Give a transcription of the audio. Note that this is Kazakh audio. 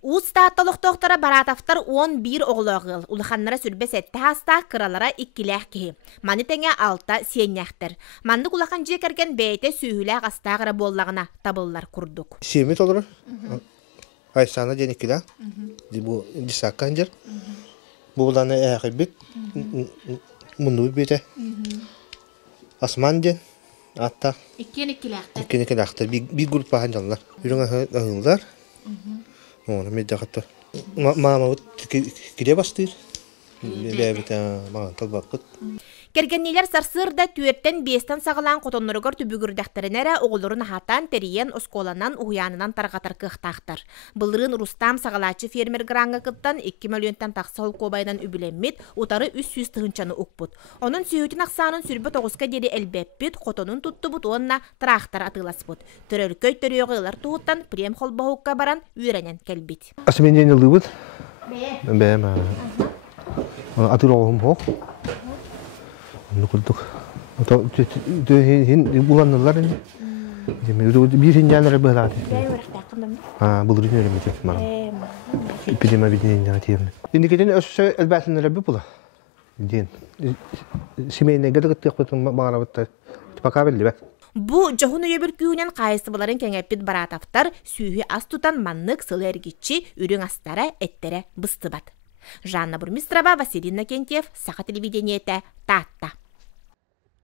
Уста толықтоқтара баратафтар 11 оғылығыл. Улыханнара сүрбес әтті хаста кыралара иккіләқ кеhi. Маны тәңе алта сиенняқтыр. Манды кулақан жекерген бәйті сүйіләq астағыра боллағына табылылар күрдік. Сиемет олар. Айсана денекілі. Бұл дисаққан жер. Бұланы әғі бет. Мұнды беті. Асман ден. Атта. Иккен-икіләқтір. Bir группа ханжалар. Үрің ағылдар. Оны меджақытты. Мама кире бастыр. Бәбіт маған талбаққыт. Кергеннелер сарсырда түйеттен бестен сағылан қотонларығыр түбігірдәқтерінәрі оғылырын хатан тәрейен осколанан уянынан тарғатар кықтақтар. Бұлырын Рустам сағалачы фермер гранға кыттан 2 миллионтан тақсал кобайдан үбіленмет, утары 300 тұғынчаны ұқпыт. Оның сүйетін ақсанын сүрбі 9-қа дері әлбәппет, қотонын тұтты бұт онына трақтар атылас бұт. Түрелкөй түріоғылар тұғыттан прем холбағыққа баран үйренен кәлбет. Асымен ені бұт? Бәм. Атыр оғым хоқ. Нукулдук. Буланнылар инде. Bir hincanlara bağladı. Bulurun öyle mi tek mal? Epidemi bir dinle atayım. Şimdi giden ösü elbette bir bula. Din. Simeyne kadar tıklatın bana battı. Bakabilir be. Bu jahunu yebir küyünen kayısıbaların kengepit barataftar sühü az tutan manlık sılar gitçi ürün astara ettere bıstıbat. Жанна Бурмистрова, Василина Кентьев, Саха телевидениете, Татта.